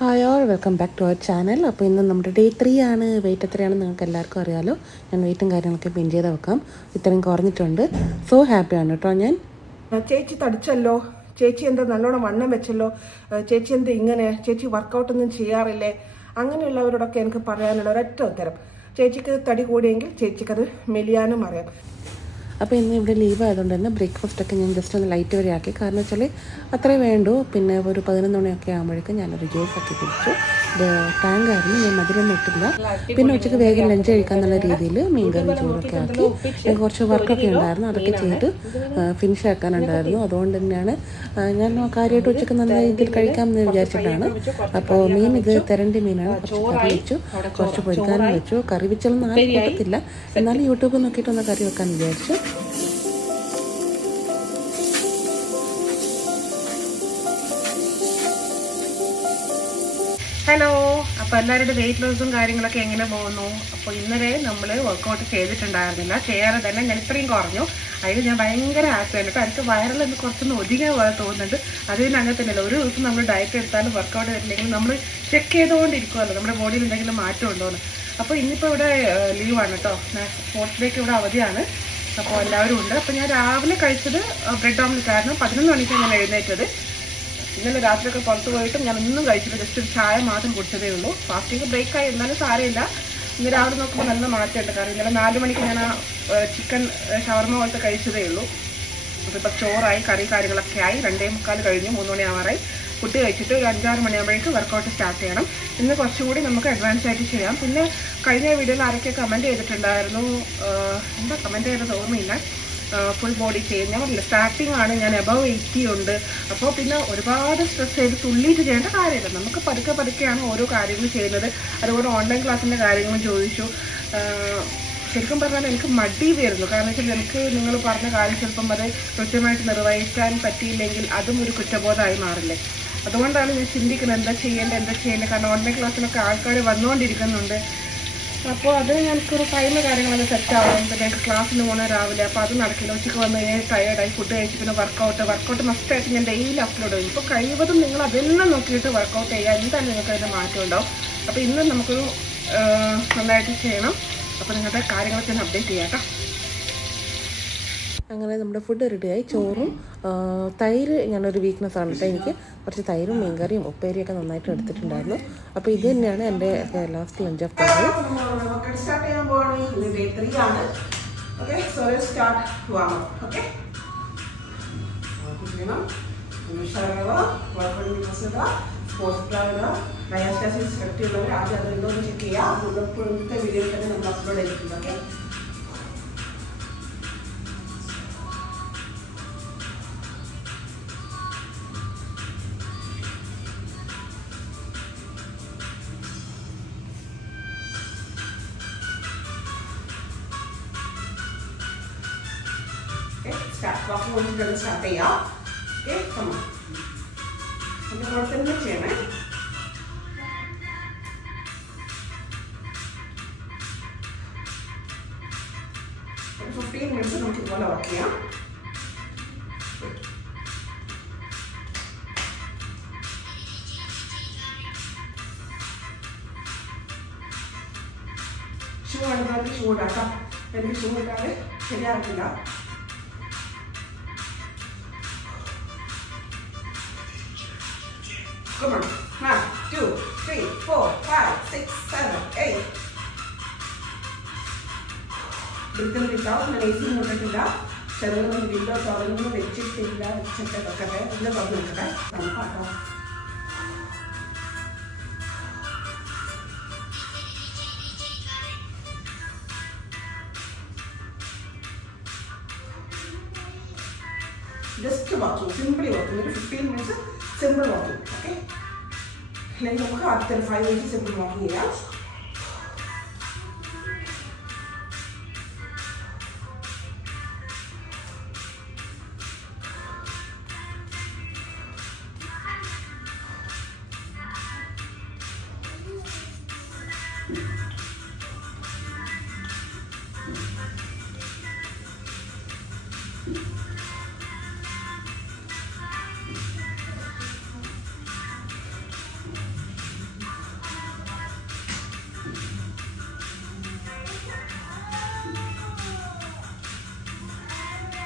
Hi all welcome back to our channel. അപ്പോൾ ഇന്ന് നമ്മുടെ ഡേ 3 ആണ്. വെയിറ്റ് എത്രയാണെന്ന് നിങ്ങൾക്ക് എല്ലാവർക്കും അറിയാമല്ലോ. ഞാൻ വെയിറ്റും കാര്യങ്ങളൊക്കെ പിൻ ചെയ്ത് വെക്കാം. ഇത്രയും കുറഞ്ഞിട്ടുണ്ട്. സോ ഹാപ്പിയാണ് കേട്ടോ ഞാൻ. ചേച്ചി തടിച്ചല്ലോ, ചേച്ചി എന്താ നല്ലോണം വണ്ണം വെച്ചല്ലോ, ചേച്ചി എന്താ ഇങ്ങനെ, ചേച്ചി വർക്കൗട്ടൊന്നും ചെയ്യാറില്ലേ, അങ്ങനെയുള്ളവരോടൊക്കെ എനിക്ക് പറയാനുള്ള ഒരൊറ്റ ഉത്തരം, ചേച്ചിക്ക് തടി കൂടിയെങ്കിൽ ചേച്ചിക്കത് മെലിയാനും അറിയാം. അപ്പോൾ ഇന്ന് ഇവിടെ ലീവ് ആയതുകൊണ്ട് തന്നെ ബ്രേക്ക്ഫാസ്റ്റൊക്കെ ഞാൻ ജസ്റ്റ് ഒന്ന് ലൈറ്റ് വരെ ആക്കി. കാരണം വെച്ചാൽ അത്രേ വേണ്ടൂ. പിന്നെ ഒരു 11 മണിയൊക്കെ ആകുമ്പോഴേക്കും ഞാനൊരു ജ്യൂസ് ആക്കി കുടിച്ചു. ഇത് ടാങ്കായിരുന്നു, ഞാൻ മധുരമൊന്നും ഇട്ടില്ല. പിന്നെ ഉച്ചയ്ക്ക് വേഗം ലഞ്ച് കഴിക്കാന്നുള്ള രീതിയിൽ മീൻകറി ചോറൊക്കെ ആക്കി. ഞാൻ കുറച്ച് വർക്കൊക്കെ ഉണ്ടായിരുന്നു, അതൊക്കെ ചെയ്ത് ഫിനിഷ് ആക്കാനുണ്ടായിരുന്നു. അതുകൊണ്ട് തന്നെയാണ് ഞാൻ കാര്യമായിട്ട് ഉച്ചയ്ക്ക് നല്ല രീതിയിൽ കഴിക്കാമെന്ന് വിചാരിച്ചിട്ടാണ്. അപ്പോൾ മീൻ ഇത് തെരണ്ടി മീനാണ്. കുറച്ച് കറി വെച്ചു, കുറച്ച് പൊരിക്കാനും വെച്ചു. കറി വെച്ചാലൊന്നും ആരും കൂട്ടത്തില്ല, എന്നാലും യൂട്യൂബിൽ നോക്കിയിട്ടൊന്ന് കറി വെക്കാൻ വിചാരിച്ചു. ഹലോ, അപ്പോൾ എല്ലാവരുടെ വെയിറ്റ് ലോസും കാര്യങ്ങളൊക്കെ എങ്ങനെ പോകുന്നു? അപ്പോൾ ഇന്നലെ നമ്മൾ വർക്കൗട്ട് ചെയ്തിട്ടുണ്ടായിരുന്നില്ല, ചെയ്യാതെ തന്നെ ഞാൻ ഇത്രയും കുറഞ്ഞു. അതിന് ഞാൻ ഭയങ്കര ഹാപ്പിയാണ് കേട്ടോ. എനിക്ക് വയറിലൊന്ന് കുറച്ചൊന്ന് ഒതുങ്ങിയ പോലെ തോന്നുന്നുണ്ട്. അതിന് അങ്ങനെ തന്നെയല്ല, ഒരു ദിവസം നമ്മൾ ഡയറ്റ് എടുത്താലും വർക്കൗട്ട് ചെയ്തിട്ടുണ്ടെങ്കിൽ നമ്മൾ ചെക്ക് ചെയ്തുകൊണ്ടിരിക്കുമല്ലോ നമ്മുടെ ബോഡിയിൽ എന്തെങ്കിലും മാറ്റം ഉണ്ടോയെന്ന്. അപ്പോൾ ഇന്നിപ്പോൾ ഇവിടെ ലീവാണ് കേട്ടോ, സ്പോർട്സ് ഡേക്ക് ഇവിടെ അവധിയാണ്. അപ്പോൾ എല്ലാവരും ഉണ്ട്. അപ്പോൾ ഞാൻ രാവിലെ കഴിച്ചത് ബ്രെഡ് ഓംലെറ്റ് ആയിരുന്നു. 11 മണിക്കാണ് ഞാൻ എഴുന്നേറ്റത്. ഇന്നലെ രാത്രിയൊക്കെ പുറത്ത് പോയിട്ടും ഞാൻ ഒന്നും കഴിച്ചില്ല, ജസ്റ്റ് ഒരു ചായ മാത്രം കുടിച്ചതേ ഉള്ളൂ. ഫാസ്റ്റിംഗ് ബ്രേക്കായി, എന്നാലും സാരമില്ല. ഇന്ന് രാവിലെ നോക്കുമ്പോൾ നല്ല മാറ്റമുണ്ട്. കാരണം ഇന്നലെ 4 മണിക്ക് ഞാൻ ചിക്കൻ ഷവർമ പോലത്തെ കഴിച്ചതേ ഉള്ളൂ. അപ്പോൾ ഇപ്പോൾ ചോറായി, കറി കാര്യങ്ങളൊക്കെ ആയി. 2:45 കഴിഞ്ഞു, 3 മണിയാവാറായി. ഫുഡ് കഴിച്ചിട്ട് ഒരു 5-6 മണിയാകുമ്പോഴേക്കും വർക്കൗട്ട് സ്റ്റാർട്ട് ചെയ്യണം. ഇന്ന് കുറച്ചുകൂടി നമുക്ക് അഡ്വാൻസ് ആയിട്ട് ചെയ്യാം. പിന്നെ കഴിഞ്ഞ വീഡിയോയിൽ ആരൊക്കെ കമൻറ്റ് ചെയ്തിട്ടുണ്ടായിരുന്നു, എന്താ കമൻറ്റ് ചെയ്തത് ഓർമ്മയില്ല, ഫുൾ ബോഡി ചെയ്യും. ഞാൻ പറഞ്ഞില്ല, സ്റ്റാർട്ടിംഗ് ആണ്, ഞാൻ എബവ് 80 ഉണ്ട്. അപ്പോൾ പിന്നെ ഒരുപാട് സ്ട്രെസ് ചെയ്ത് തുള്ളിയിട്ട് ചെയ്യേണ്ട കാര്യമില്ല. നമുക്ക് പതുക്കെ പതുക്കെയാണ് ഓരോ കാര്യങ്ങൾ ചെയ്യുന്നത്. അതുപോലെ ഓൺലൈൻ ക്ലാസ്സിൻ്റെ കാര്യങ്ങളും ചോദിച്ചു. ശരിക്കും പറഞ്ഞാൽ എനിക്ക് മടി വരുന്നു. കാരണം വെച്ചാൽ എനിക്ക് നിങ്ങൾ പറഞ്ഞ കാര്യം ചിലപ്പം അത് കൃത്യമായിട്ട് നിർവഹിക്കാൻ പറ്റിയില്ലെങ്കിൽ അതും ഒരു കുറ്റബോധമായി മാറില്ലേ. അതുകൊണ്ടാണ് ഞാൻ ചിന്തിക്കുന്നത് എന്താ ചെയ്യേണ്ടത്. കാരണം ഓൺലൈൻ ക്ലാസ്സിനൊക്കെ ആൾക്കാർ വന്നുകൊണ്ടിരിക്കുന്നുണ്ട്. അപ്പോൾ അത് ഞങ്ങൾക്കൊരു ടൈമ് കാര്യങ്ങളൊക്കെ സെറ്റ് ആവും. പിന്നെ എനിക്ക് ക്ലാസ്സിന് പോകണം രാവിലെ, അപ്പോൾ അത് നടക്കില്ല. ഉച്ചയ്ക്ക് വന്ന് കഴിഞ്ഞാൽ ടയേർഡായി, ഫുഡ് കഴിച്ച് പിന്നെ വർക്കൗട്ട് മസ്റ്റായിട്ട് ഞാൻ ഡെയിലി അപ്ലോഡ് ചെയ്യും. ഇപ്പോൾ കഴിവതും നിങ്ങൾ അതെല്ലാം നോക്കിയിട്ട് വർക്കൗട്ട് ചെയ്യുക, എന്തായാലും നിങ്ങൾക്ക് അതിൻ്റെ മാറ്റം ഉണ്ടാവും. അപ്പോൾ ഇന്ന് നമുക്കൊരു നന്നായിട്ട് ചെയ്യണം. അപ്പോൾ നിങ്ങളുടെ കാര്യങ്ങളൊക്കെ ഒന്ന് അപ്ഡേറ്റ് ചെയ്യാം കേട്ടോ. അങ്ങനെ നമ്മുടെ ഫുഡ് റെഡിയായി. ചോറും തൈര് ഞാനൊരു വീക്ക്നെസ് ആണ് കേട്ടോ എനിക്ക്. കുറച്ച് തൈരും മീൻകറിയും ഉപ്പേരിയൊക്കെ നന്നായിട്ട് എടുത്തിട്ടുണ്ടായിരുന്നു. അപ്പോൾ ഇത് തന്നെയാണ് എൻ്റെ last lunch of time. Start ചെയ്യാൻ പോവാണ്. ഇത് ഡേ 3 ആണ്. Okay, so let's start warm up. Okay, diastasis കട്ടിയുള്ളവർ ആദ്യം അത് എന്തോന്ന് ചെക്ക് ചെയ്യാം. ഇപ്പോഴത്തെ വീഡിയോയിൽ തന്നെ നമ്മൾ അപ്ലോഡ് ചെയ്തിട്ടുണ്ട്. ഓക്കെ, വാക്കിംഗ് കൊണ്ടിട്ട് സ്റ്റാർട്ട് ചെയ്യാം. Okay, come on. അതുപോലെ തന്നെ ചെയ്യണേ. ഒരു 15 മിനിറ്റ്സ് നമുക്ക് ഇതുപോലെ വർക്ക് ചെയ്യാം. ഷൂ ആണ്, ഷൂ ഇടാം. എനിക്ക് ഷൂ ഇട്ടാൽ ശരിയാകില്ല. Come on. 1, 2, 3, 4, 5, 6, 7, 8. ബ്രിത്തിന് കിട്ടാവും. ഞാൻ AC കൊണ്ടിട്ടില്ല. ചെറുതൊന്നും വിൻഡോ തുറന്നൊന്നും വെച്ചിട്ടില്ല. വെച്ചിട്ട് വെക്കട്ടെ, ഇല്ല തുറന്ന് വെക്കട്ടെ. തണുപ്പാട്ടോ. Just walking, simply walking. ഒരു 15 മിനിറ്റ്സ് സിമ്പിൾ വാക്കിംഗ്. ഓക്കെ, അല്ലെങ്കിൽ നമുക്ക് ആദ്യത്തെ 5 മിനിറ്റ്സ് സിമ്പിൾ വാക്കിംഗ് ചെയ്യാം.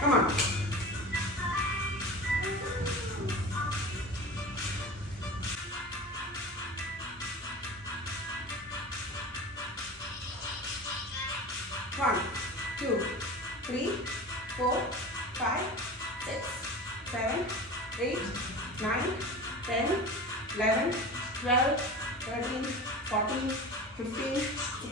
Come on. One, two, three, 4, 5, 6, 7, 8, 9, 10, 11, 12, 13, 14, 15,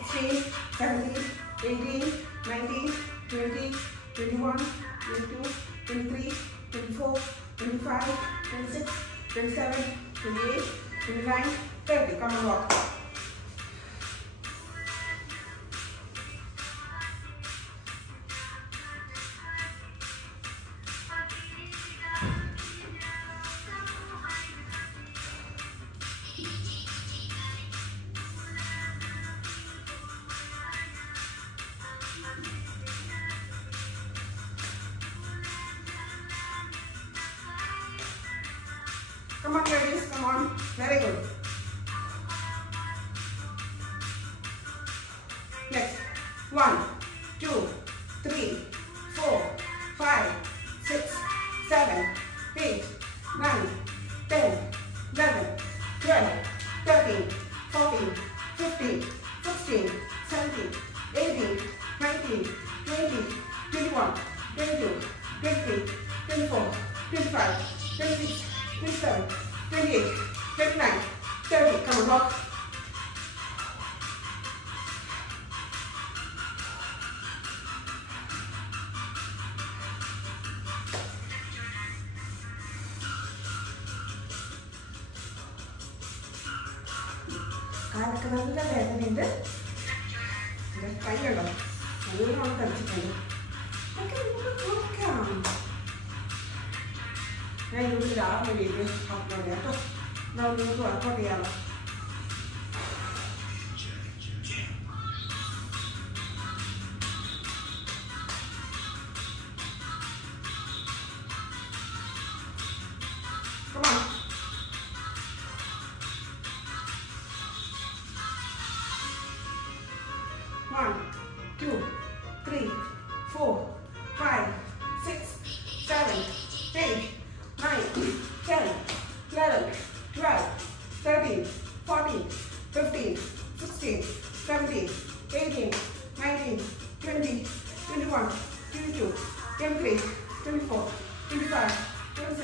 16, 17, 18, 19, 20, 21, 22, 23, 24, 25, 26, 27, 28, 29, 30. Come on, walk. Come on, ladies, come on. Very good. Next. 1, 2, 3, 4, 5, 6, 7, 8, 9, 10, 11, 12, 13, 14, 15, 16, 17, 18, 19, 20, 21, 22, 23, 24, 25, 26, 27, 28, 29, 30. Come on, walk. കാലൊക്കെ നല്ല വേദനയുണ്ട്. കൈ കണ്ടോ നല്ലോണം കളിച്ചിട്ടുണ്ട്. ഞാൻ ഇവിടെ രാവിലെ വീട്ടിൽ അപ്ലോഡ് ചെയ്യാം കേട്ടോ. നമുക്ക് വർക്കൗട്ട് ചെയ്യാമോ? Come on. One, 2, 3, 4, 5, 6, 7, 8, 9, 10, 11, 12, 13, 14, 15, 16, 17, 18, 19, 20, 21, 22, 23, 24, 25, 26,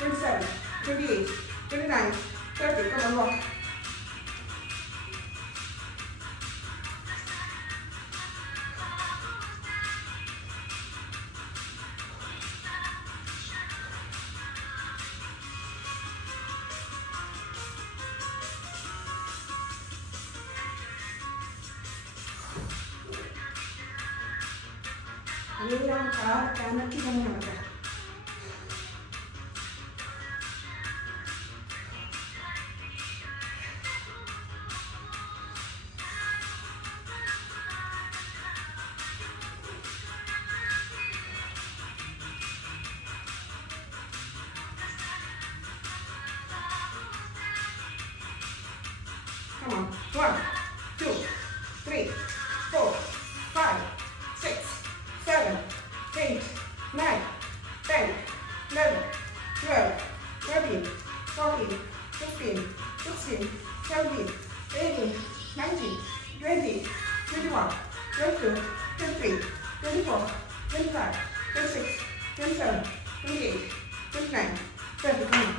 27, 28, 29, 30. Come on, walk. എല്ലാം കണക്കി തന്നെ നടക്കാം. Come on. 1, 2, 3, 4, 5, 6, 7, 8, 9, 10, 11, 12, 13, 14, 15, 16, 17, 18, 19, 20, 21, 22, 23, 24, 25, 26, 27, 28, 29, 30. Come on.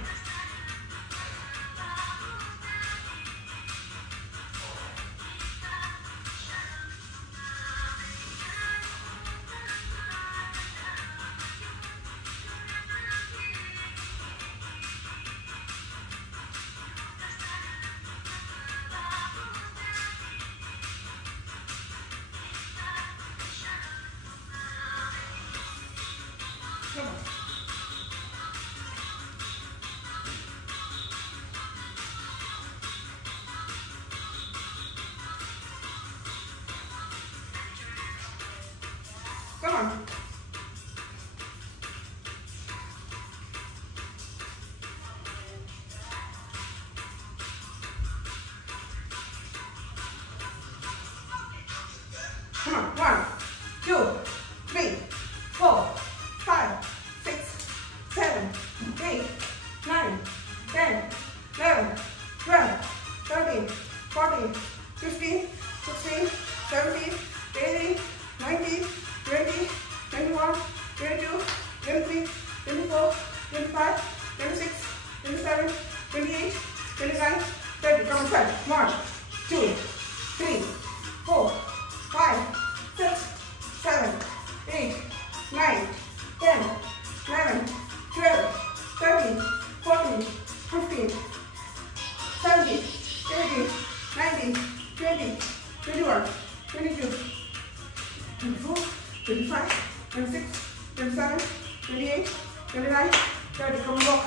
14, 15, 16, 17, 18, 19, 20, 21, 22, 23, 24, 25, 26, 27, 28, 29, 30. Come on, 1, 2, 3, 4, 5, 6, 7, 8, 9, 10, 11, 12, 13, 14, 15, 17, 18, 19, 20, 21, 22, 24, 25, 26, 27, 28, 29, 30. Come on, walk.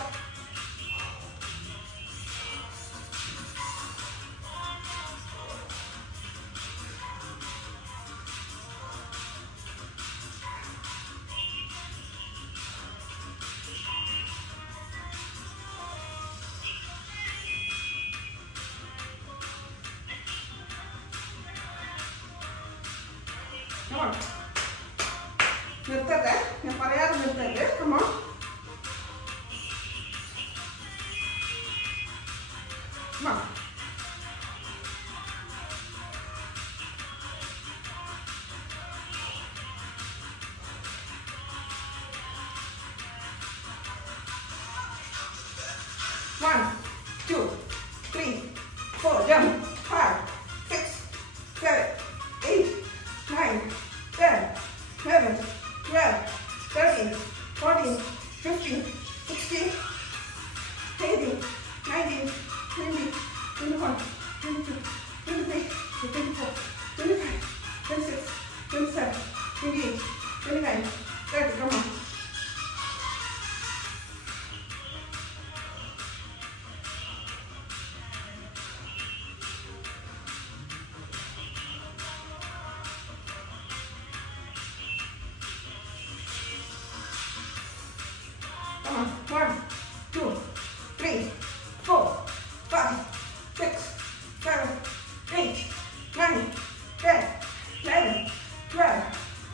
Come on. നിർത്തട്ടെ, ഞാൻ പറയാതെ നിർത്തട്ടെ. Come on. Come on. One, 2, 3, 4, jump. 5, 6, 7, 8, 9, 10, 11, 12, 13, 14, 15, 16, 18, 19, 20, 21, 22, 23, 24, 25, 26, 27, 28, 29, 30. Come on. Come on. 1, 2, 3, 4, 5, 6, 7, 8, 9, 10, 11, 12,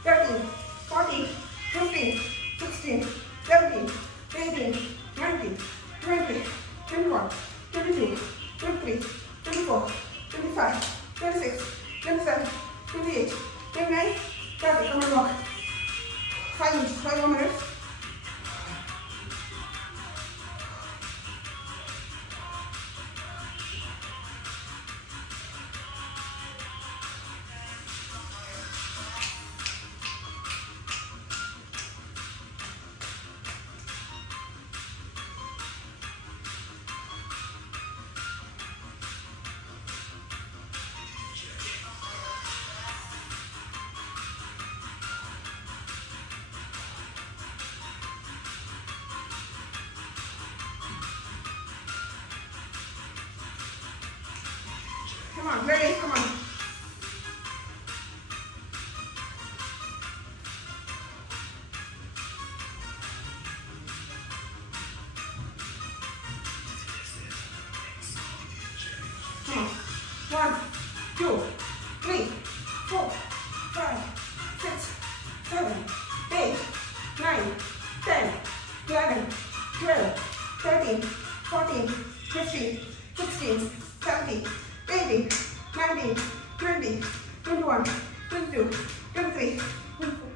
13, 14, 15, 16, 17, 18, 19, 20, 21, 22, 23, 24, 25, 26, 27, 28, 29, 30. Come on, walk. 5 minutes, 5 more minutes. Come on, ready? Come on. Come on. 1, 2, 3, 4, 5, 6, 7, 8, 9, 10, 11, 12, 13, 14, 15, 16, 17, 18, 19, 20, 21, 22, 23, 24,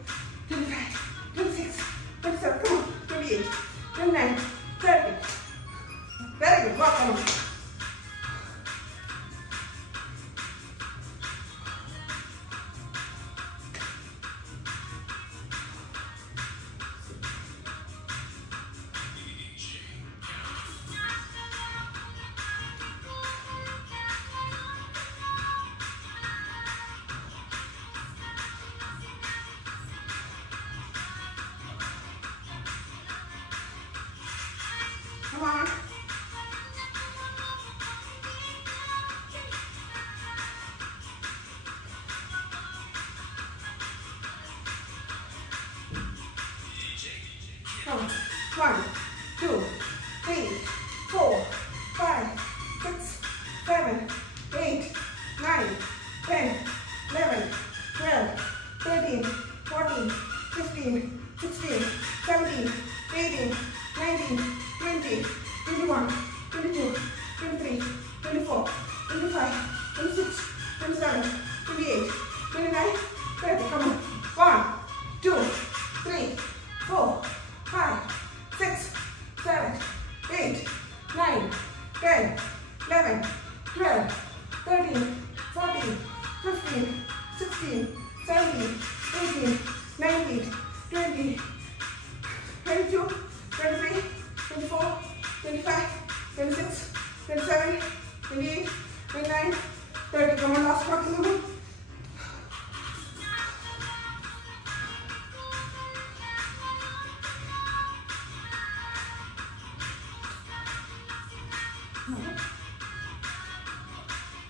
25, 26, 27, come on, 28, 29, 30. Very good, walk on. Come on. Come on. 1, 2, 3, 4, 5, 6, 7, 8, 9, 10, 11, 12, 13, 14, 15, 16, 17, 18, 19, 20, 21, 22, 23, 24, 25, 26, 12, 13, 14, 15, 16, 17, 18, 19, 20, 22, 23, 24, 25, 26, 27, 28, 29, 30. Come on, last 40 minutes.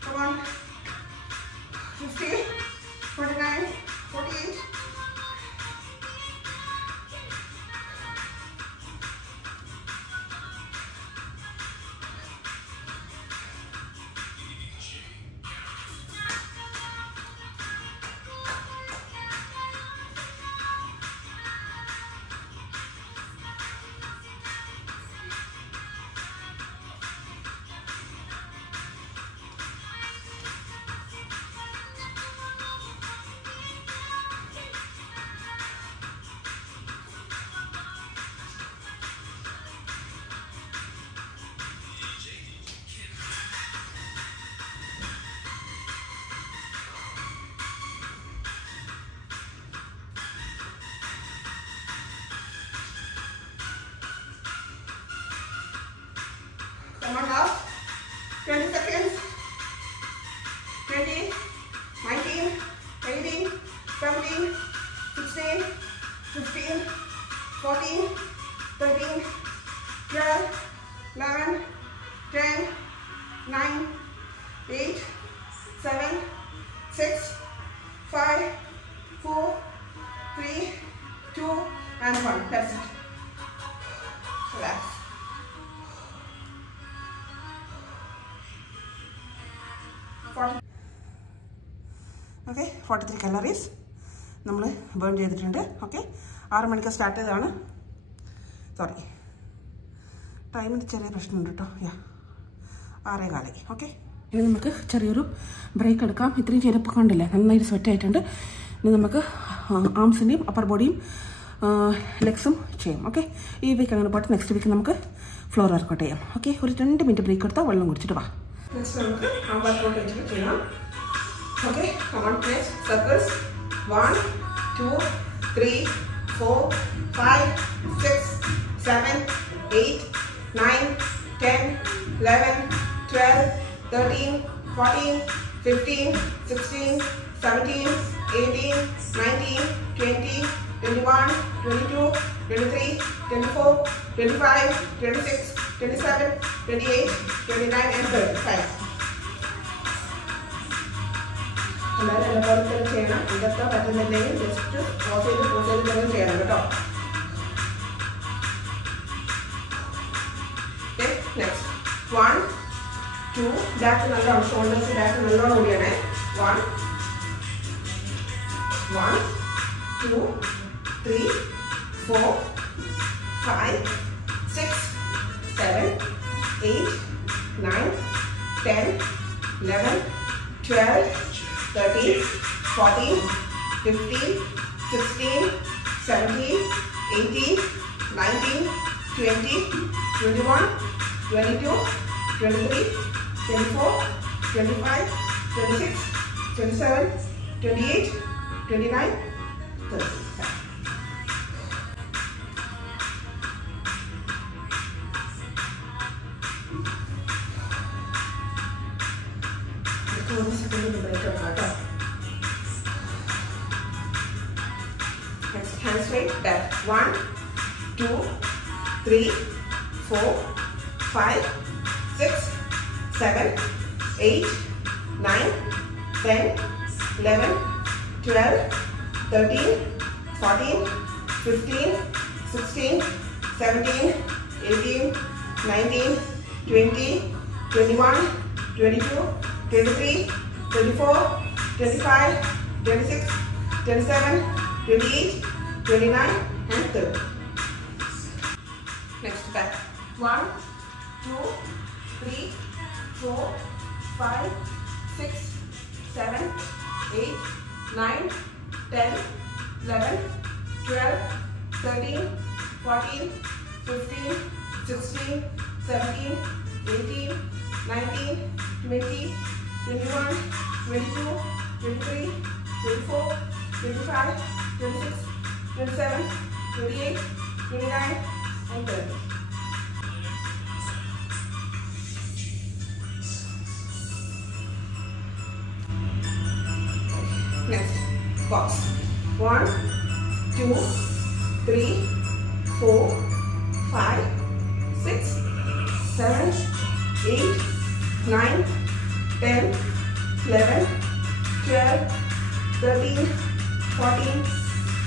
Come on. 50, 49, 48. Come on now. 20 seconds. 20, 19, 18, 17, 16, 15, 14, 13, 12, 11, 10, 9, 8, 7, 6, 5, 4, 3, 2, and 1. That's it. Relax. Okay 43 calories നമ്മൾ burn ചെയ്തിട്ടുണ്ട്. Okay 6 മണിക്ക് start ചെയ്തതാണ്. Sorry, ടൈമിന് ചെറിയ പ്രശ്നമുണ്ട് കേട്ടോ. 6:15. Okay, ഇനി നമുക്ക് ചെറിയൊരു ബ്രേക്ക് എടുക്കാം. ഇത്രയും ചെരുപ്പ് കണ്ടില്ലേ, നന്നായിട്ട് സ്വെറ്റ് ആയിട്ടുണ്ട്. ഇനി നമുക്ക് ആംസിൻ്റെയും അപ്പർ ബോഡിയും ലെഗ്സും ചെയ്യാം. ഓക്കെ, ഈ വീക്ക് അങ്ങനെ പോയിട്ട് നെക്സ്റ്റ് വീക്ക് നമുക്ക് ഫ്ലോർ വർക്കൗട്ട് ചെയ്യാം. ഓക്കെ, ഒരു 2 മിനിറ്റ് ബ്രേക്ക് എടുത്താൽ വെള്ളം കുടിച്ചിട്ട് വാ. നെക്സ്റ്റ് നമുക്ക് ആ വർക്കൗട്ട് വെച്ചിട്ട് ചെയ്യാം. Okay, come on, next circles. 1, 2, 3, 4, 5, 6, 7, 8, 9, 10, 11, 12, 13, 14, 15, 16, 17, 18, 19, 20, 21, 22, 23, 24, 25, 26, 27, 28, 29, and 35. എല്ലാവരും എല്ലപോലെ തന്നെ ചെയ്യണം. ഇതൊക്കെ പറ്റുന്നില്ലെങ്കിൽ ജസ്റ്റ് പോസ് ചെയ്ത് തന്നെ ചെയ്യണം കേട്ടോ. ഓക്കെ, നെക്സ്റ്റ് 1, 2, ബാക്ക് നല്ലോണം, ഷോൾഡേഴ്സ് ബാക്ക് നല്ലോണം കൂടിയാണ്. 1, 2, 3, 4, 5, 6, 7, 8, 9, 10, 11, 12, 13, 14, 15, 16, 17, 18, 19, 20, 21, 22, 23, 24, 25, 26, 27, 28, 29, 30. Hands straight back. 1, 2, 3, 4, 5, 6, 7, 8, 9, 10, 11, 12, 13, 14, 15, 16, 17, 18, 19, 20, 21, 22, 23, 24, 25, 26, 27, 28, 29, and 30. Next back. 1, 2, 3, 4, 5, 6, 7, 8, 9, 10, 11, 12, 13, 14, 15, 16, 17, 18, 19, 20, 21, 22, 23, 24, 25, 26, 27, 28, 29, and 30. Next, box. 1, 2, 3, 4, 5, 6, 7, 8, 9, 10, 11, 12, 13, 14,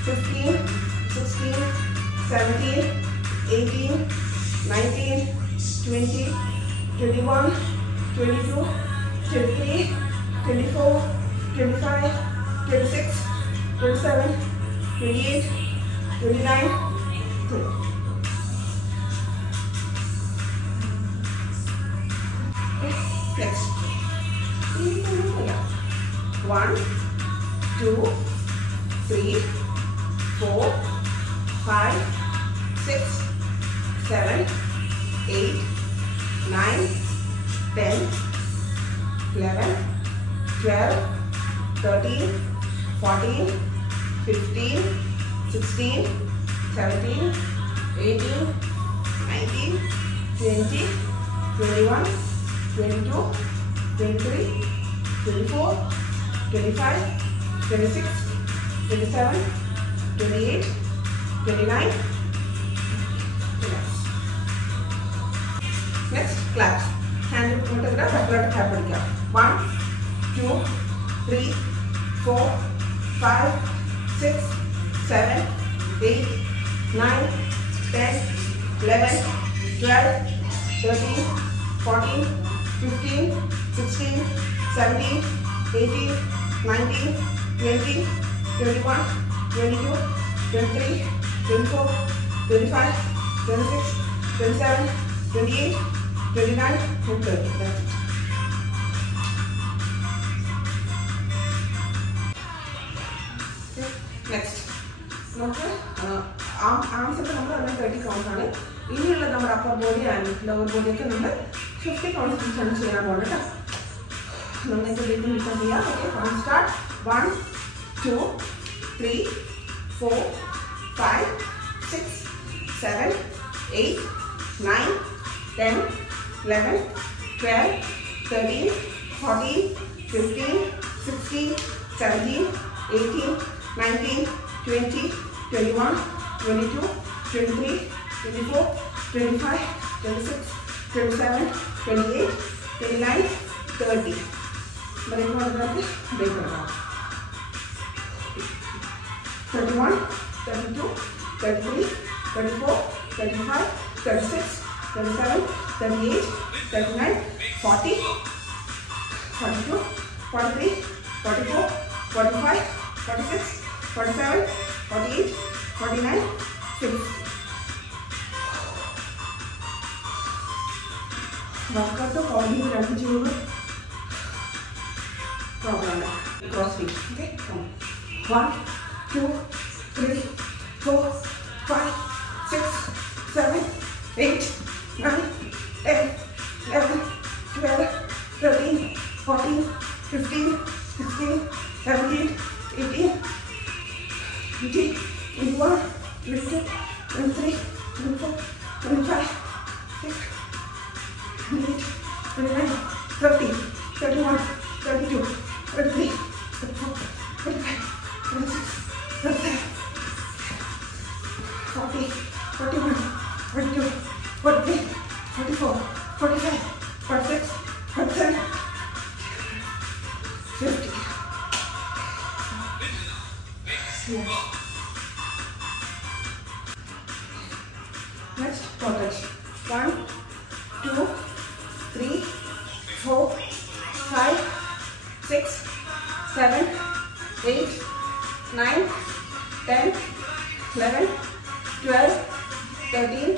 15, 16, 17, 18, 19, 20, 21, 22, 23, 24, 25, 26, 27, 28, 29, 30. Next. 1, 2, 3, 4, 5, 6, 7, 8, 9, 10, 11, 12, 13, 14, 15, 16, 17, 18, 19, 20, 21, 22, 23, 24, 25, 26, 27, 28, 29. Relax. Next, claps. Hand put the clap. 1, 2, 3, 4, 5, 6, 7, 8, 9, 10, 11, 12, 13, 14, 15, 16, 17, 18, 19, 20, 21, 22, 23, 24, 25, 26, 27, 28, 29, and 30. That's it. Next. Arms 30 counts. In the upper body and lower body, 50 counts. Okay, start. 1, 2, 3, 4, 5, 6, 7, 8, 9, 10, 11, 12, 13, 14, 15, 16, 17, 18, 19, 20, 21, 22, 23, 24, 25, 26, 27, 28, 29, 30. Break 31, 32, 33, 34, 35, 36, 37, 38, 39, 40, 42, 43, 44, 45, 46, 47, 48, 49, 50. Walk out the body with a problem. Cross feet. Okay, come on. 1, 2, 3, 4, 5, 6, 7, 8, 9, 10, 11, 12, 13, 14, 15, 16, 17, 18, 20, 21, 22, 23, 24, 25, 28, 29, 30, 31, 32, 33, 34, 35, 36, 37, 40, 41, 42, 43, 44, 45, 46, 47, 50. Yeah. Next, portage. 1, 2, 3, 4, 5, 6, 7, 8, 9, 10, 11, 12, 13,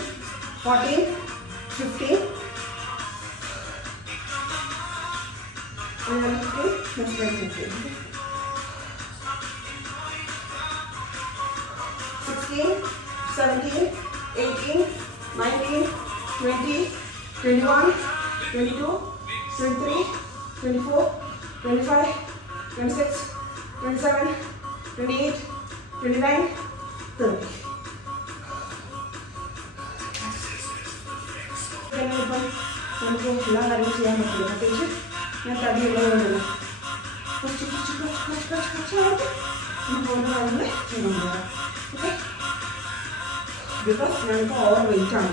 14, 15, and then 15, next one 15. 16, 17, 18, 19, 20, 21, 22, 23, 24, 25, 26, 27, 28, 29, 30. ഞാനിപ്പം നമുക്ക് എല്ലാ കാര്യങ്ങളും ചെയ്യാൻ പറ്റില്ല. പ്രത്യേകിച്ച് ഞാൻ തടിയുള്ളതുകൊണ്ടല്ല. കുറച്ചായിട്ട് നമുക്ക് ഓരോ കാര്യങ്ങൾ ചെയ്യുന്നുണ്ട്. ഓക്കെ, ബിക്കോസ് ഞാനിപ്പോൾ ഓവർ വെയിറ്റ് ആണ്.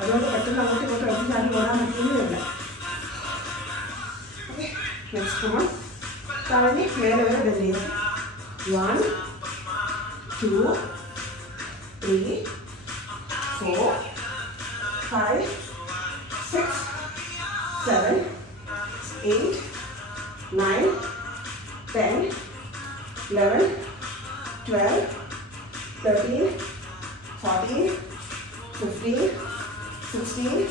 അതുകൊണ്ട് പെട്ടെന്ന് അങ്ങോട്ട് ഇങ്ങോട്ട് എടുത്ത് ഞാൻ ഓടാൻ പറ്റുന്നില്ല. ഓക്കെ, നെക്സ്റ്റ് നമ്മൾ താഴെ മേലെ വരെ ബെൻഡ് ചെയ്യും. 1, 2, 3, 4, 5, 6, 7, 8, 9, 10, 11, 12, 13, 14, 15, 16,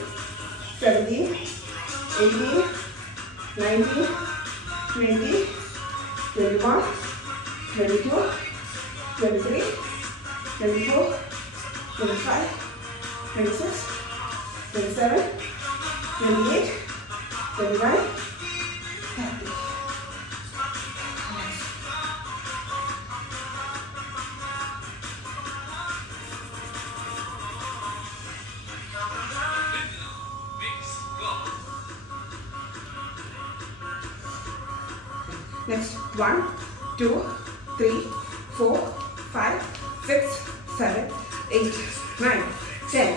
17, 18, 19, 20, 21, 22, 23, 24, 25, 26, 27, 28, 29, 30. Next, 1, 2, 3, 4, 5, 6, 7, 8, 9, 10,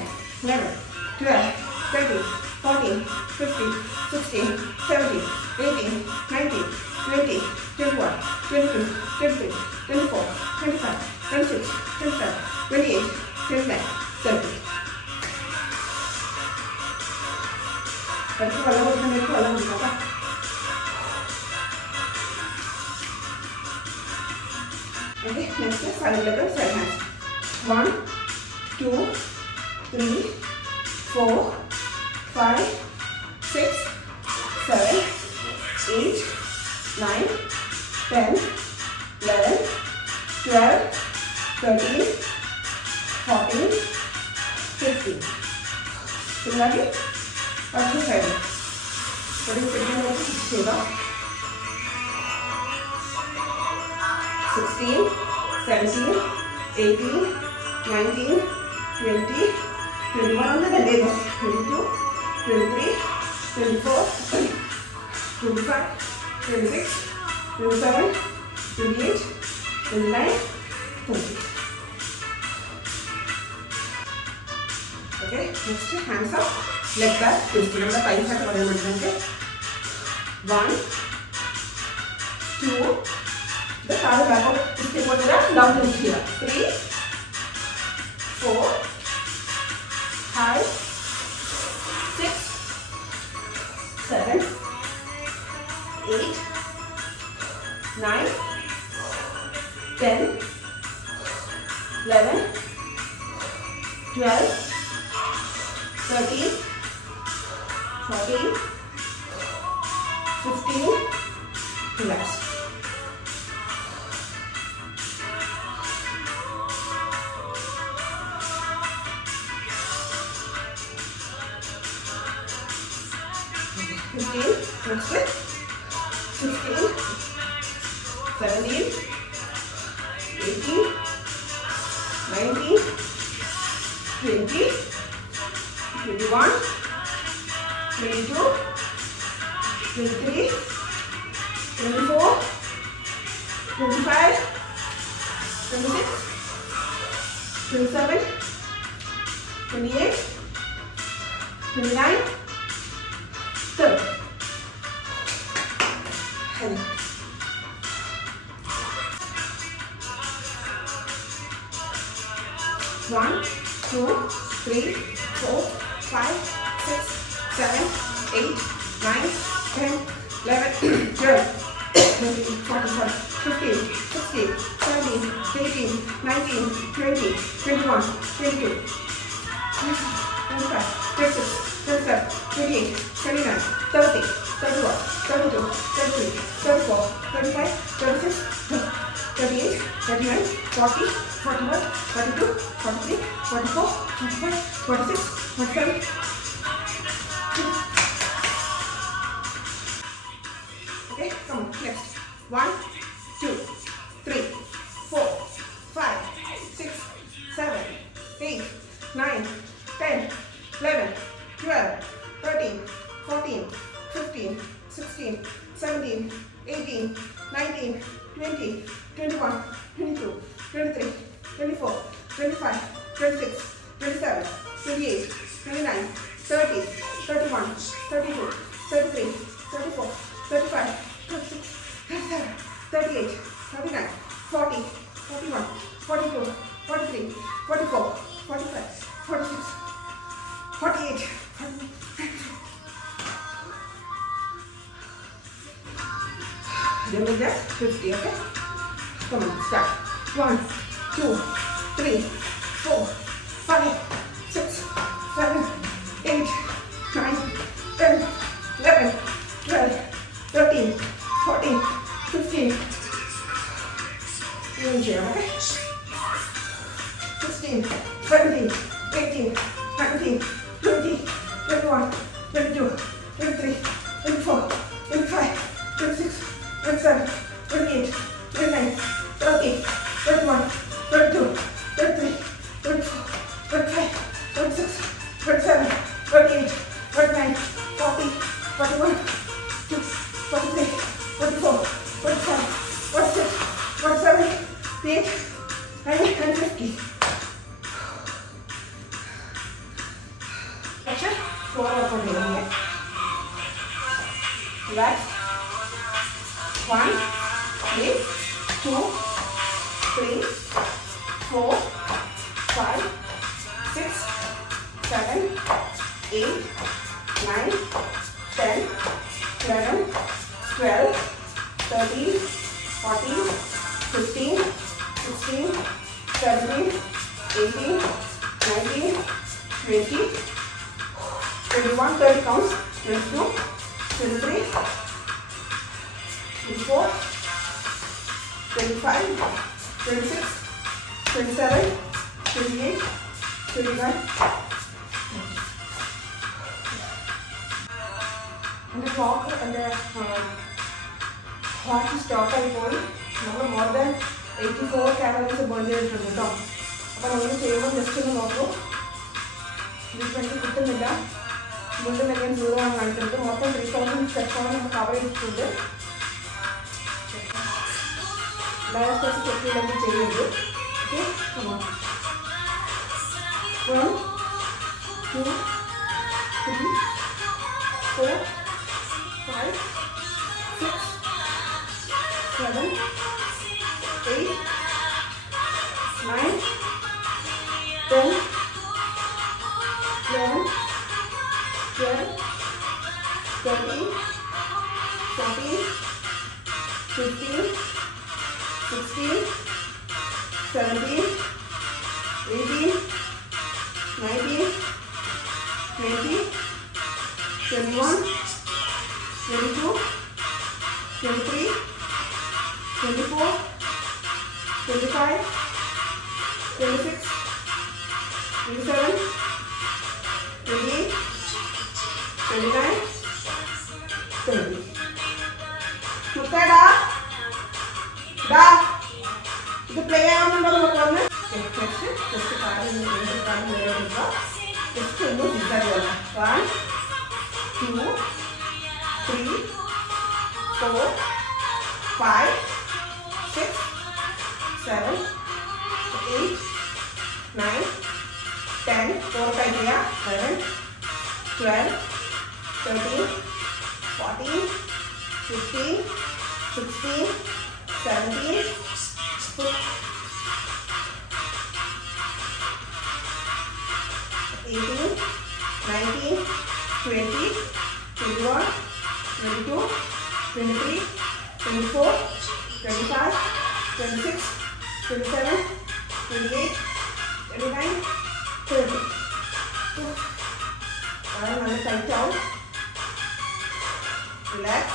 11, 12, 13, 14, 15, 16, 17, 18, 19, 20, 21, 22, 23, 24, 25, 26, 27, 28, 29, 30. അടുത്ത വെള്ളം കൊടുക്കുന്നതിലേക്ക് വെള്ളം കൊടുക്കാം. Okay, next is side leg, side hands. 1, 2, 3, 4, 5, 6, 7, 8, 9, 10, 11, 12, 13, 14, 15. Similarly, other side. What is the 16, 17, 18, 19, 20, 21 on the bend, 22, 23, 24, 25, 26, 27, 28, 29, 30. Okay, next hands up, leg back, twist. Remember, thighs are covered. 1, 2. The third back of step on the down to here. 3, 4, 5, 6, 7, 8, 9, 10, 11, 12, 13, 14, 15, relax. Next it. 16, 17, 18, 19, 20, 21, 22, 23, 24, 25, 26, 27, 28, 29, 30. 1, 2, 3, 4, 5, 6, 7, 8, 9, 10, 11, 12, 13, 14, 15, 16, 17, 18, 19, 20, 21, 22, 25, 26, 27, 28, 29, 30, 31, 32, 33, 34, 35, 36, 38, 39, 40, 41, 42, 43, 44, 45, 46, 47. Come on, next. 1, 2, 3, 4, 5, 6, 7, 8, 9, 10, 11, 12, 13, 14, 15, 16, 17, 18, 19, 20, 21, 22, 23, 24, 25, 26, 27, 28, 29, 30, 31, 32, 33, 34, 35, 36, 37, 38, 39, 40, 41, 42, 43, 44, 45, 46, 48, 49. Then we just 50, okay? Come on, start. 1, 2, 3, 4, 5, 6, 7, 8, 9, 10, 11, 12, 13, 14, 15. Even here, okay? 16, 17, 18, 19, 20, 21, 22, 23, 24, 25, 26, 27, 28, 29, 30, 31, 32, 33, 34, 35, 36, 37, 38, 39, 40, 41, 43, 44, 47, 46, 47, 8, 9, and 50. Action. 4 up and down. Relax. 1, 2, 3, 4, 5, 6, 7, 8, 9, 10, 11, 12, 13, 14, 15, 16, 17, 18, 19, 20, 21, 30 counts, 22, 23, 24, 25, 26, 27, 28, 29. And the clock and the heart is stopped and going. Number more than 84 calories burn ചെയ്തിട്ടുണ്ട് കേട്ടോ. അപ്പോൾ നമ്മൾ ചെയ്യുമ്പോൾ just ഒന്ന് നോക്കൂ. ഇത് എനിക്ക് കിട്ടുന്നില്ല. വീണ്ടും ഞാൻ 0 ആണ് കാണിക്കുന്നത്. മൊത്തം 3000 സ്റ്റെപ്സാണ് നമ്മൾ കവർ ചെയ്തിട്ടുണ്ട്. ഡയറക്റ്റ് ചെക്ക് ചെയ്തെങ്കിൽ ചെയ്യരുത്. ഓക്കെ, 1, 2, 3, 4, 5, 6, 7, 8, 9, 10, 11, 12, 13, 14, 15, 16, 17, 18, 19, 20, 21, 22, 23, 24, 25, 26, 27, 28, 29, 30. മുത്തേടാ ഡാ ഇത് പ്ലേ ആവുന്നുണ്ടോ നമുക്ക് വന്ന് ജസ്റ്റ് കാര്യം നേരിടുക. ജസ്റ്റ് ഒന്ന് സിദ്ധാരിക്കണം. 1, 2, 3, 4, 5, 6, 7, 8, 9, 10, 4 का दिया, 11, 12, 13, 14, 15, 16, 17, 18, 19, 20, 21, 22, 23, 24, 25, 26, 27, 28, 29, 30. Now I'm tight down. Relax.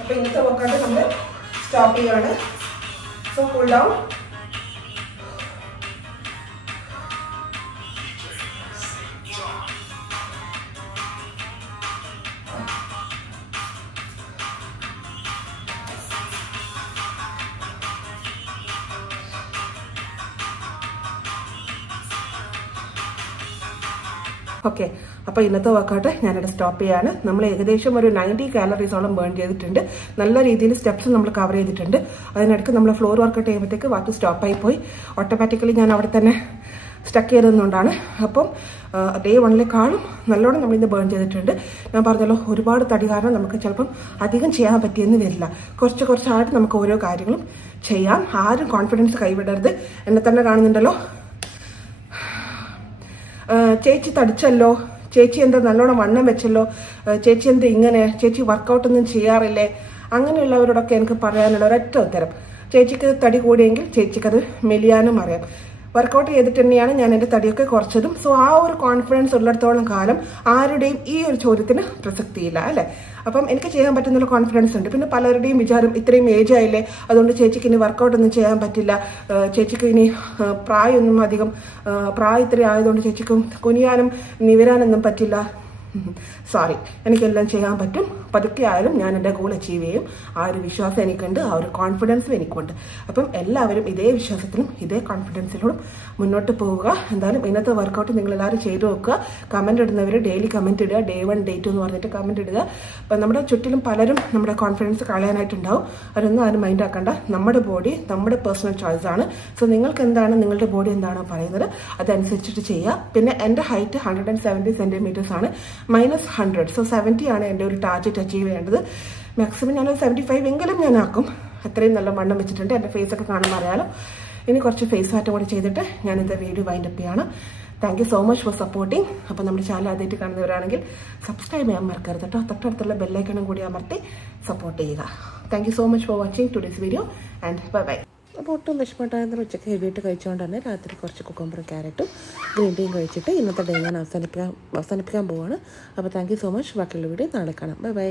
അപ്പോൾ ഇന്നത്തെ വർക്കൗട്ട് നമ്മൾ സ്റ്റോപ്പ് ചെയ്യാണ്. So cool down. ഓക്കെ, അപ്പോൾ ഇന്നത്തെ വർക്കൗട്ട് ഞാനിവിടെ സ്റ്റോപ്പ് ചെയ്യാണ്. നമ്മൾ ഏകദേശം ഒരു 90 കാലറീസോളം ബേൺ ചെയ്തിട്ടുണ്ട്. നല്ല രീതിയിൽ സ്റ്റെപ്സ് നമ്മൾ കവർ ചെയ്തിട്ടുണ്ട്. അതിനിടയ്ക്ക് നമ്മൾ ഫ്ലോർ വർക്കൗട്ട് ചെയ്യുമ്പോഴത്തേക്ക് വാക്ക് സ്റ്റോപ്പായി പോയി. ഓട്ടോമാറ്റിക്കലി ഞാൻ അവിടെ തന്നെ സ്റ്റക്ക് ചെയ്തതുകൊണ്ടാണ്. അപ്പം ഡേ 1ലേക്കാളും നല്ലോണം നമ്മളിന്ന് ബേൺ ചെയ്തിട്ടുണ്ട്. ഞാൻ പറഞ്ഞല്ലോ, ഒരുപാട് തടി കാരണം നമുക്ക് ചിലപ്പം അധികം ചെയ്യാൻ പറ്റിയെന്ന് വരില്ല. കുറച്ചായിട്ട് നമുക്ക് ഓരോ കാര്യങ്ങളും ചെയ്യാം. ആരും കോൺഫിഡൻസ് കൈവിടരുത്. എന്നെ തന്നെ കാണുന്നുണ്ടല്ലോ, ചേച്ചി തടിച്ചല്ലോ, ചേച്ചി എന്താ നല്ലോണം വണ്ണം വെച്ചല്ലോ, ചേച്ചി എന്താ ഇങ്ങനെ, ചേച്ചി വർക്കൗട്ടൊന്നും ചെയ്യാറില്ലേ, അങ്ങനെയുള്ളവരോടൊക്കെ എനിക്ക് പറയാനുള്ള ഒരൊറ്റ ഉത്തരം, ചേച്ചിക്ക് തടി കൂടിയെങ്കിൽ ചേച്ചിക്കത് മെലിയാനും അറിയാം. വർക്കൗട്ട് ചെയ്തിട്ട് തന്നെയാണ് ഞാൻ എൻ്റെ തടിയൊക്കെ കുറച്ചതും. സോ ആ ഒരു കോൺഫിഡൻസ് ഉള്ളിടത്തോളം കാലം ആരുടെയും ഈ ഒരു ചോദ്യത്തിന് പ്രസക്തിയില്ല അല്ലേ. അപ്പം എനിക്ക് ചെയ്യാൻ പറ്റുന്നുള്ള കോൺഫിഡൻസ് ഉണ്ട്. പിന്നെ പലരുടെയും വിചാരം, ഇത്രയും ഏജ് ആയില്ലേ, അതുകൊണ്ട് ചേച്ചിക്ക് ഇനി വർക്കൗട്ടൊന്നും ചെയ്യാൻ പറ്റില്ല, ചേച്ചിക്ക് ഇനി പ്രായമൊന്നും അധികം പ്രായം ഇത്രയും ആയതുകൊണ്ട് ചേച്ചിക്ക് കുനിയാനും നിവരാനൊന്നും പറ്റില്ല. സോറി, എനിക്കെല്ലാം ചെയ്യാൻ പറ്റും. പതുക്കെ ആയാലും ഞാൻ എൻ്റെ ഗോൾ അച്ചീവ് ചെയ്യും. ആ ഒരു വിശ്വാസം എനിക്കുണ്ട്, ആ ഒരു കോൺഫിഡൻസും എനിക്കുണ്ട്. അപ്പം എല്ലാവരും ഇതേ വിശ്വാസത്തിലും ഇതേ കോൺഫിഡൻസിലൂടെ മുന്നോട്ട് പോവുക. എന്തായാലും ഇന്നത്തെ വർക്കൗട്ട് നിങ്ങളെല്ലാവരും ചെയ്തു നോക്കുക. കമൻറ്റ് ഇടുന്നവർ ഡെയിലി കമൻറ്റ് ഇടുക, Day 1 Day 2 എന്ന് പറഞ്ഞിട്ട് കമൻറ്റ് ഇടുക. അപ്പം നമ്മുടെ ചുറ്റിലും പലരും നമ്മുടെ കോൺഫിഡൻസ് കളയാനായിട്ടുണ്ടാവും. അവരൊന്നും ആരും മൈൻഡ് ആക്കണ്ട. നമ്മുടെ ബോഡി നമ്മുടെ പേഴ്സണൽ ചോയ്സ് ആണ്. സോ നിങ്ങൾക്ക് എന്താണ്, നിങ്ങളുടെ ബോഡി എന്താണോ പറയുന്നത് അതനുസരിച്ചിട്ട് ചെയ്യുക. പിന്നെ എൻ്റെ ഹൈറ്റ് 170 സെൻറ്റിമീറ്റേഴ്സ് ആണ്, -100. സോ 70 ആണ് എൻ്റെ ഒരു ടാർഗറ്റ് അച്ചീവ് ചെയ്യേണ്ടത്. മാക്സിമം ഞാനൊരു 75 എങ്കിലും ഞാൻ ആക്കും. അത്രയും നല്ല വണ്ണം വെച്ചിട്ടുണ്ട്. എൻ്റെ ഫേസൊക്കെ കാണുമ്പോൾ അറിയാലോ. ഇനി കുറച്ച് ഫേസ് മാറ്റം കൂടി ചെയ്തിട്ട് ഞാനിത് വീഡിയോ വൈൻഡപ്പ് ചെയ്യാണ്. Thank you so much for supporting. അപ്പോൾ നമ്മുടെ ചാനൽ ആദ്യമായിട്ട് കാണുന്നവരാണെങ്കിൽ സബ്സ്ക്രൈബ് ചെയ്യാൻ മറക്കരുത് കേട്ടോ. തൊട്ടടുത്തുള്ള ബെല്ലൈക്കണും കൂടി അമർത്തി സപ്പോർട്ട് ചെയ്യുക. Thank you so much for watching today's video and bye bye. അപ്പോൾ ഒട്ടും വിഷമമായിട്ടായിരുന്നു. ഉച്ചയ്ക്ക് ഹെവിയായിട്ട് കഴിച്ചുകൊണ്ട് തന്നെ രാത്രി കുറച്ച് കുക്കുംബറും ക്യാരറ്റും ഗ്രീൻ ടീയും കഴിച്ചിട്ട് ഇന്നത്തെ ഡേ ഞാൻ അവസാനിപ്പിക്കാൻ പോവാണ്. അപ്പോൾ താങ്ക് യു സോ മച്ച്. ബാക്കിയുള്ള വീഡിയോ നാളെ കാണാം. Bye bye.